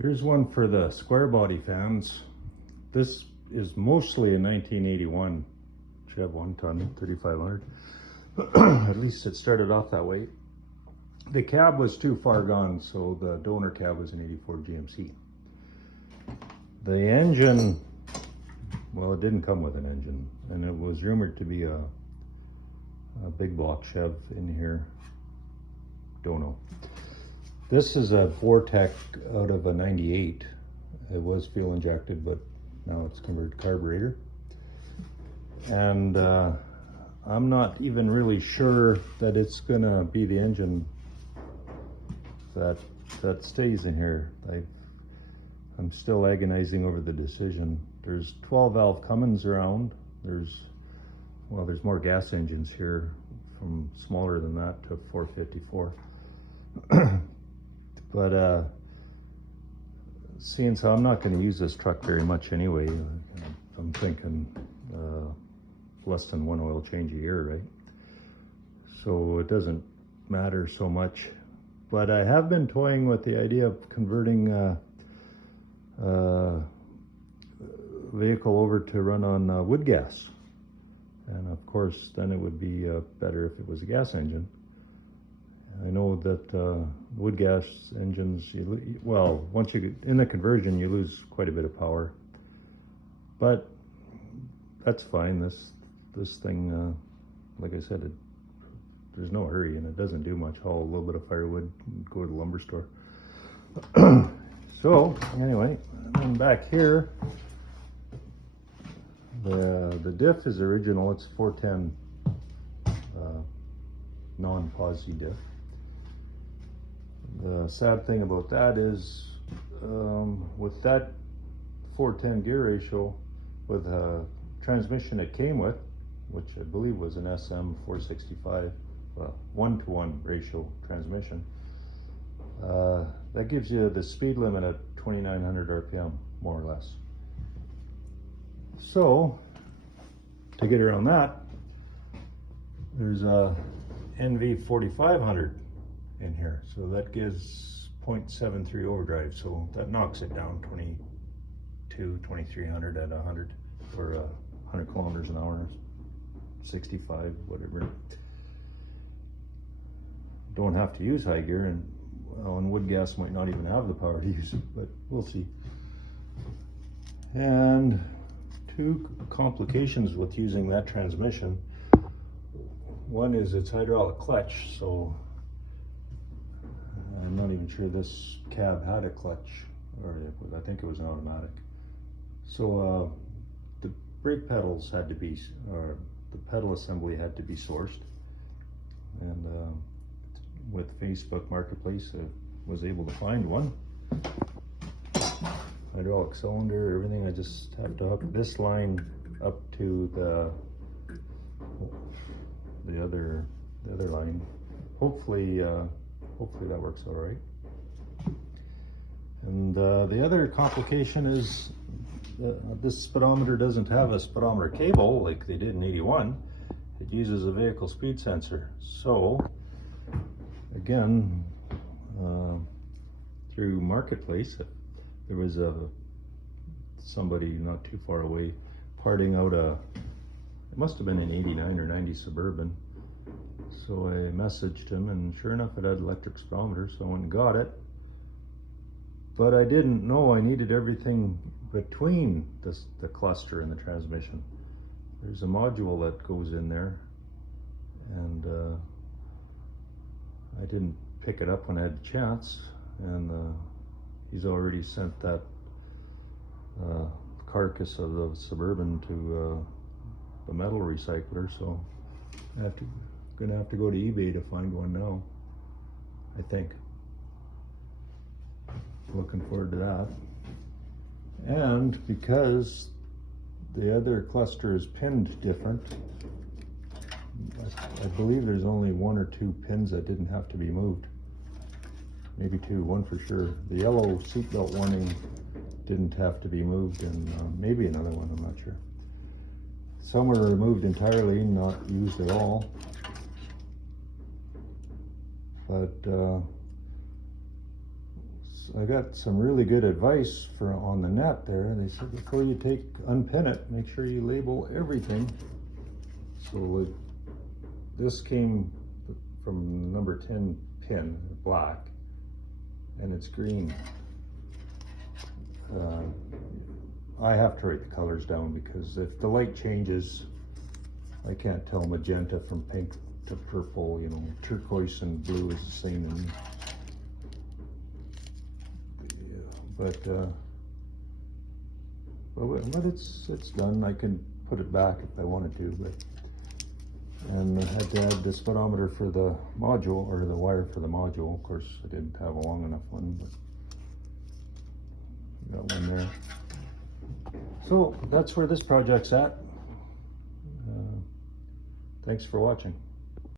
Here's one for the Square Body fans. This is mostly a 1981 Chev 1-ton 3500. At least it started off that way. The cab was too far gone, so the donor cab was an 84 GMC. The engine, well, it didn't come with an engine, and it was rumored to be a big block Chev in here. Don't know. This is a Vortec out of a 98. It was fuel injected, but now it's converted carburetor. And I'm not even really sure that it's gonna be the engine that stays in here. I'm still agonizing over the decision. There's 12 valve Cummins around. There's more gas engines here, from smaller than that to 454. But seeing so I'm not going to use this truck very much anyway, I'm thinking less than one oil change a year, right? So it doesn't matter so much. But I have been toying with the idea of converting a vehicle over to run on wood gas. And of course, then it would be better if it was a gas engine. I know that wood gas engines, once you get in the conversion, you lose quite a bit of power. But that's fine. This thing, like I said, there's no hurry, and it doesn't do much. Haul a little bit of firewood, and go to the lumber store. So anyway, then back here, the diff is original. It's 410 non-posi diff. The sad thing about that is, with that 410 gear ratio, with a transmission it came with, which I believe was an SM 465, 1-to-1 ratio transmission, that gives you the speed limit at 2,900 RPM, more or less. So, to get around that, there's a NV 4500 in here, so that gives 0.73 overdrive, so that knocks it down 2,300 at 100 or 100 kilometers an hour, 65, whatever. Don't have to use high gear, and wood gas might not even have the power to use it, but we'll see. And two complications with using that transmission. One is it's hydraulic clutch, so I'm not even sure this cab had a clutch, or I think it was an automatic. So the brake pedals had to be, or the pedal assembly had to be sourced. And with Facebook Marketplace, I was able to find one. Hydraulic cylinder, everything. I just have to hook this line up to the other line. Hopefully that works all right. And the other complication is this speedometer doesn't have a speedometer cable like they did in 81. It uses a vehicle speed sensor. So again, through Marketplace, there was somebody not too far away parting out it must have been an 89 or 90 Suburban. So I messaged him, and sure enough, it had electric speedometer, so I went and got it. But I didn't know I needed everything between the cluster and the transmission. There's a module that goes in there, and I didn't pick it up when I had a chance, and he's already sent that carcass of the Suburban to the metal recycler, so gonna have to go to eBay to find one now, I think. Looking forward to that. And because the other cluster is pinned different, I believe there's only one or two pins that didn't have to be moved. Maybe two, one for sure. The yellow seatbelt warning didn't have to be moved, and maybe another one, I'm not sure. Some were removed entirely, not used at all. But I got some really good advice on the net there. They said before you unpin it, make sure you label everything. So this came from number 10 pin, black, and it's green. I have to write the colors down because if the light changes, I can't tell magenta from pink to purple. You know, turquoise and blue is the same to me. Yeah, but it's done. I can put it back if I wanted to, and I had to add the speedometer for the module, or the wire for the module. Of course, I didn't have a long enough one, but got one there. So that's where this project's at. Thanks for watching.